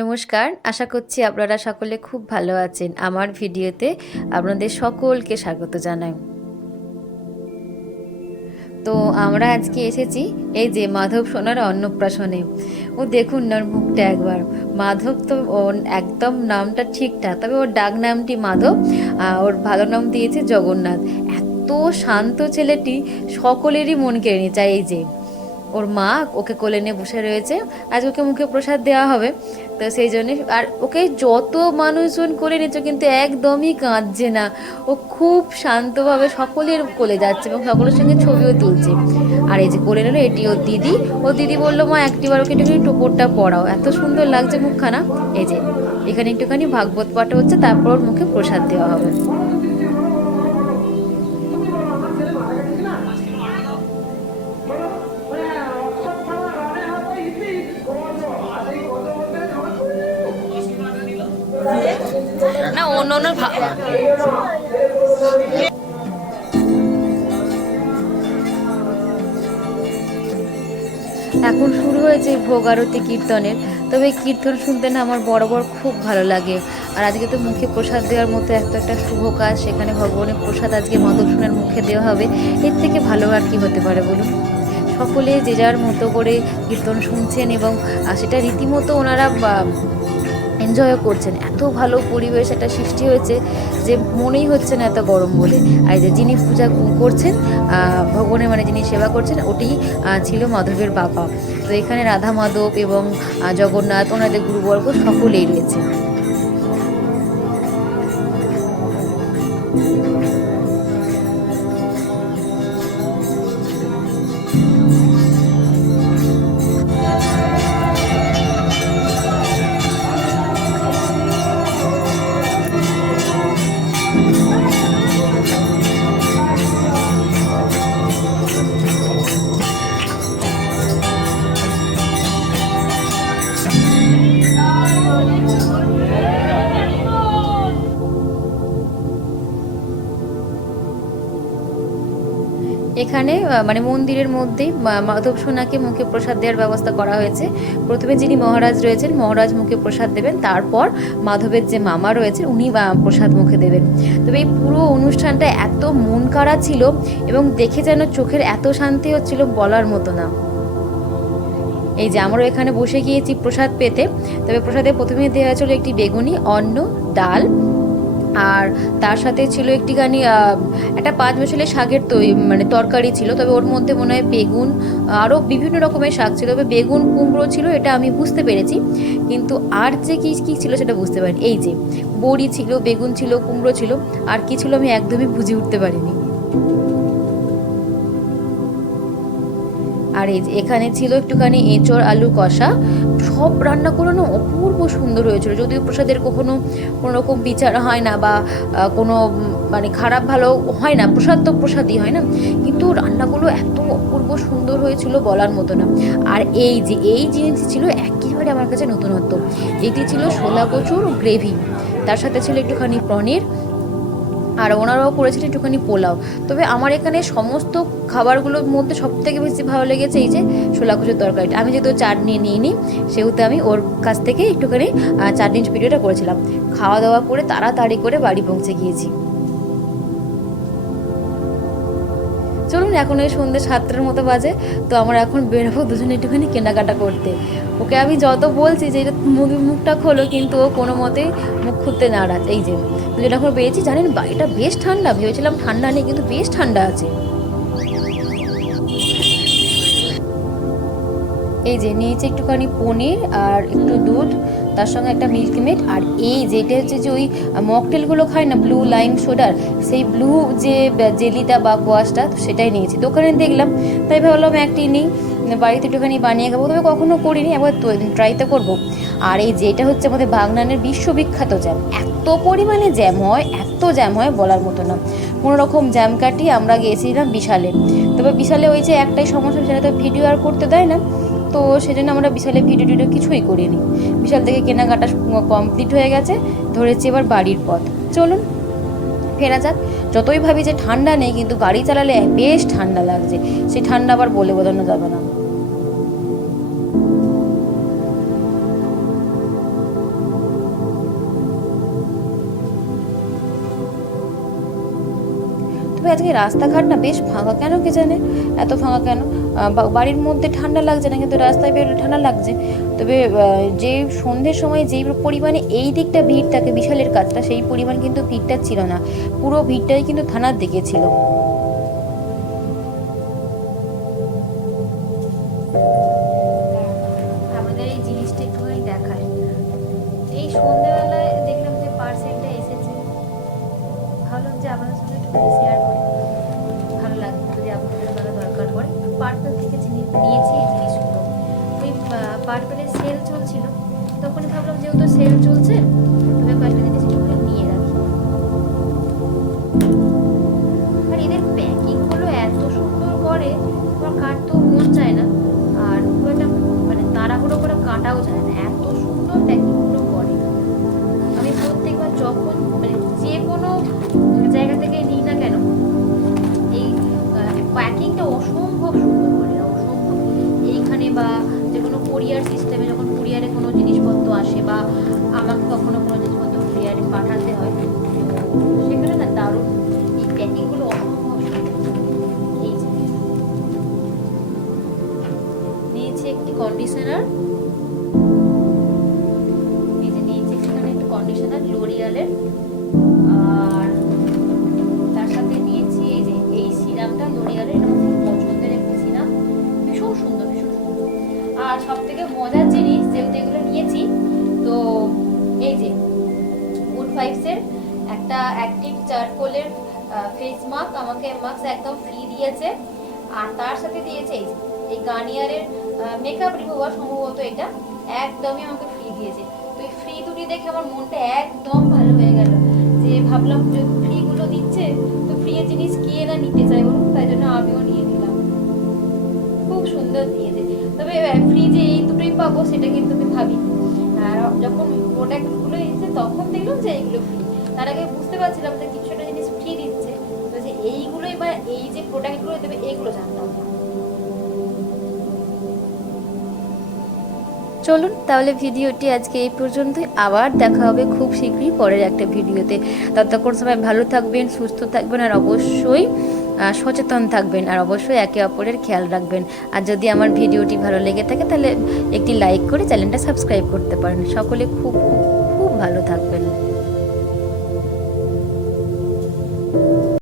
নমস্কার, আশা করছি আপনারা সকলে খুব ভালো আছেন। আমার ভিডিওতে আপনাদের সকলকে স্বাগত জানাই। তো আমরা আজকে এসেছি এই যে মাধব সোনার অন্নপ্রাশনে। ও দেখুন না ওর মুখটা একবার। মাধব তো একদম নামটা ঠিকঠাক, তবে ওর ডাক নামটি মাধব, ওর ভালো নাম দিয়েছে জগন্নাথ। এত শান্ত ছেলেটি, সকলেরই মন কেড়ে নিয়েছে। এই যে ওর মা ওকে কোলে নিয়ে বসে রয়েছে, আজ ওকে মুখে প্রসাদ দেওয়া হবে, তো সেই জন্যে। আর ওকে যত মানুষজন কোলে নিচ্ছে কিন্তু একদমই কাঁদছে না, ও খুব শান্তভাবে সকলের কোলে যাচ্ছে এবং সকলের সঙ্গে ছবিও তুলছে। আর এই যে কোলে নিল, এটি ওর দিদি বললো মা একটিবার ওকে একটুখানি টোপরটা পরাও, এত সুন্দর লাগছে মুখখানা। এই যে এখানে একটুখানি ভাগবত পাঠ হচ্ছে, তারপর ওর মুখে প্রসাদ দেওয়া হবে। না অন্য অন্য এখন শুরু হয়েছে ভোগ আরতি কীর্তনের। তবে এই কীর্তন শুনতে না আমার বরাবর খুব ভালো লাগে। আর আজকে তো মুখে প্রসাদ দেওয়ার মতো একটা শুভ কাজ, সেখানে ভগবানের প্রসাদ আজকে মাধব সোনার মুখে দেওয়া হবে। এর থেকে ভালো আর কি হতে পারে বলুন। সকলে যে যার মতো করে কীর্তন শুনছেন এবং সেটা রীতিমতো ওনারা এনজয়ও করছেন। এত ভালো পরিবেশ একটা সৃষ্টি হয়েছে যে মনেই হচ্ছে না এত গরম বলে। আর যে যিনি পূজা করছেন ভগবানের, মানে যিনি সেবা করছেন, ওটি ছিল মাধবের বাবা। তো এখানে রাধা মাধব এবং জগন্নাথ, ওনাদের গুরুবর্গ সকলেই রয়েছে। এখানে মানে মন্দিরের মধ্যেই মাধব সোনাকে মুখে প্রসাদ দেওয়ার ব্যবস্থা করা হয়েছে। প্রথমে যিনি মহারাজ রয়েছেন, মহারাজ মুখে প্রসাদ দেবেন, তারপর মাধবের যে মামা রয়েছেন উনি প্রসাদ মুখে দেবেন। তবে এই পুরো অনুষ্ঠানটা এত মন কাড়া ছিল এবং দেখে যেন চোখের এত শান্তি হচ্ছিল বলার মতো না। এই যে আমরাও এখানে বসে গিয়েছি প্রসাদ পেতে। তবে প্রসাদে প্রথমে দেওয়া হয়েছিল একটি বেগুনি, অন্ন, ডাল, আর তার সাথে ছিল একটিখানি একটা 5 মিশালি শাকের মানে তরকারি ছিল। তবে ওর মধ্যে মনে হয় বেগুন, আরও বিভিন্ন রকমের শাক ছিল। তবে বেগুন কুমড়ো ছিল, এটা আমি বুঝতে পেরেছি, কিন্তু আর যে কী কী ছিল সেটা বুঝতে পারিনি। এই যে বড়ি ছিল, বেগুন ছিল, কুমড়ো ছিল, আর কী ছিল আমি একদমই বুঝে উঠতে পারিনি। আর এই যে এখানে ছিল একটুখানি এঁচড় আলু কষা। সব রান্নাগুলো না অপূর্ব সুন্দর হয়েছিল। যদিও প্রসাদের কোনো রকম বিচার হয় না বা কোনো মানে খারাপ ভালো হয় না, প্রসাদ তো প্রসাদই হয় না, কিন্তু রান্নাগুলো এত অপূর্ব সুন্দর হয়েছিল বলার মতো না। আর এই যে এই জিনিসটি ছিল একেবারে আমার কাছে নতুনত্ব। এটি ছিল ছোলা কচুর গ্রেভি, তার সাথে ছিল একটুখানি পনির, আর ওনারাও করেছিলেন একটুখানি পোলাও। তবে আমার এখানে সমস্ত খাবারগুলোর মধ্যে সবথেকে বেশি ভালো লেগেছে এই যে ছোলা কচুর তরকারিটা। আমি যেহেতু চাটনি নিইনি, সেহেতু আমি ওর কাছ থেকে একটুখানি চাটনির ভিডিওটা করেছিলাম। খাওয়া দাওয়া করে তাড়াতাড়ি করে বাড়ি পৌঁছে গিয়েছি। চলুন, এখন ওই সন্ধ্যে 7টার মতো বাজে, তো আমরা এখন বেরোবো দুজনে একটুখানি কেনাকাটা করতে। ওকে আমি যত বলছি যে এটা মুখটা খোলো, কিন্তু ও কোনো মতেই মুখ খুলতে নারাজ। এই যে দুজনে এখন বেরিয়েছি। জানেন বাড়িটা বেশ ঠান্ডা, ভেবেছিলাম ঠান্ডা নেই, কিন্তু বেশ ঠান্ডা আছে। এই যে নিয়েছি একটুখানি পনির আর একটু দুধ, তার সঙ্গে একটা মিল্ক মেড, আর এই যেটা হচ্ছে যে ওই মকটেলগুলো খায় না ব্লু লাইম সোডার, সেই ব্লু যে জেলিটা বা কোয়াশটা, সেটাই নিয়েছি। দোকানে দেখলাম, তাই ভাবলাম একটি নিই, বাড়িতে একটুখানি বানিয়ে খাবো। তবে কখনো করিনি, একবার ট্রাই তো করবো। আর এই যেটা হচ্ছে আমাদের বাগনানের বিশ্ববিখ্যাত জ্যাম। এত পরিমাণে জ্যাম হয়, এত জ্যাম হয় বলার মতো না। কোনো রকম জ্যাম কাটিয়ে আমরা গিয়েছিলাম বিশালে। তবে বিশালে ওই যে একটাই সমস্যা, সেটা তো ভিডিও আর করতে দেয় না, তো সেজন্য আমরা বিশালে ভিডিও টিডিও কিছুই করিনি। বিশাল থেকে কেনাকাটা কমপ্লিট হয়ে গেছে, ধরেছি এবার বাড়ির পথ। চলুন ফেরা যাক। যতই ভাবি যে ঠান্ডা নেই, কিন্তু গাড়ি চালালে বেশ ঠান্ডা লাগছে। সেই ঠান্ডা আবার বলে বোঝানো যাবে না। আজকে রাস্তাঘাট না বেশ ফাঁকা কেন কে জানে, এত ফাঁকা কেন। বাড়ির মধ্যে ঠান্ডা লাগছে না, কিন্তু রাস্তায় বেরোলে ঠান্ডা লাগছে। তবে যে সন্ধ্যের সময় যেই পরিমাণে এই দিকটা ভিড় থাকে বিশালের কাজটা, সেই পরিমাণ কিন্তু ভিড়টা ছিল না, পুরো ভিড়টাই কিন্তু থানার দিকে ছিল। আমাদের এই জিনিসটা একটুখানি দেখায়, এই সন্ধ্যেবেলায় দেখলাম যে পার্সেলটা এসেছে, ভাবলাম যে আপনাদের সঙ্গে একটুখানি শেয়ার করি, ভালো লাগবে যদি আপনাদের দ্বারা দরকার পড়ে। পার্পেল থেকে নিয়েছি এই জিনিসগুলো, ওই পার্পেলের সেল চলছিল, তখনই ভাবলাম যেহেতু সেল চলছে তবে কয়েকটা জিনিস একটুখানি নিয়ে রাখি। আর এদের প্যাকিংগুলো এত সুন্দর করে, তোমার কাটতেও মন চায় না, আর খুব একটা মানে তাড়াহুড়ো করে কাটাও যায় না, এত সুন্দর প্যাকিংগুলো করে। আমি প্রত্যেকবার যখন মানে যে কোনো জায়গা থেকে নিই না কেন, এই প্যাকিংটা অসম্ভব সুন্দর করে, অসম্ভব। এইখানে বা যে কোনো কুরিয়ার সিস্টেমে যখন কুরিয়ারে কোনো জিনিসপত্র আসে বা আমাকে কখনো কোনো জিনিসপত্র কুরিয়ারে পাঠাতে হয়, সেখানে না দারুণ এই প্যাকিংগুলো অসম্ভব সুন্দর। এই যে নিয়েছি একটি কন্ডিশনার, এই যে নিয়েছি সেখানে একটু কন্ডিশনার লরিয়ালের, আর তার সাথে নিয়েছি এই যে এই সিরামটা লরিয়ালের, এটা আমার খুব পছন্দের একটা সিরাম, ভীষণ সুন্দর ভীষণ সুন্দর। আর সব থেকে মজার জিনিস যেহেতু এগুলো নিয়েছি, তো এই যে গুড ভাইবসের একটা অ্যাক্টিভ চারকোলের ফেস মাস্ক, আমাকে মাস্ক একদম ফ্রি দিয়েছে। আর তার সাথে দিয়েছে এই গার্নিয়ারের মেকআপ রিমুভার, সম্ভবত এটা একদমই আমাকে ফ্রি দিয়েছে। তো এই ফ্রি দুটি দেখে আমার মনটা একদম ভালো হয়ে গেল, যে ভাবলাম যে ফ্রিগুলো দিচ্ছে তো ফ্রি এর জিনিস কে না নিতে চাই বলুন, তাই জন্য আমিও নিয়ে নিলাম। খুব সুন্দর দিয়েছে, তবে ফ্রি যে এই দুটোই পাবো সেটা কিন্তু আমি ভাবি। আর যখন প্রোডাক্টগুলো এসেছে তখন দেখলাম যে এইগুলো ফ্রি, তার আগে বুঝতে পারছিলাম যে কিছু একটা জিনিস ফ্রি দিচ্ছে, তো যে এইগুলোই বা এই যে প্রোডাক্টগুলো দেবে এইগুলো জানতাম না। চলুন তাহলে ভিডিওটি আজকে এই পর্যন্তই, আবার দেখা হবে খুব শীঘ্রই পরের একটা ভিডিওতে। ততক্ষণ সবাই ভালো থাকবেন, সুস্থ থাকবেন, আর অবশ্যই সচেতন থাকবেন, আর অবশ্যই একে অপরের খেয়াল রাখবেন। আর যদি আমার ভিডিওটি ভালো লেগে থাকে তাহলে একটি লাইক করে চ্যানেলটা সাবস্ক্রাইব করতে পারেন। সকলে খুব খুব খুব ভালো থাকবেন।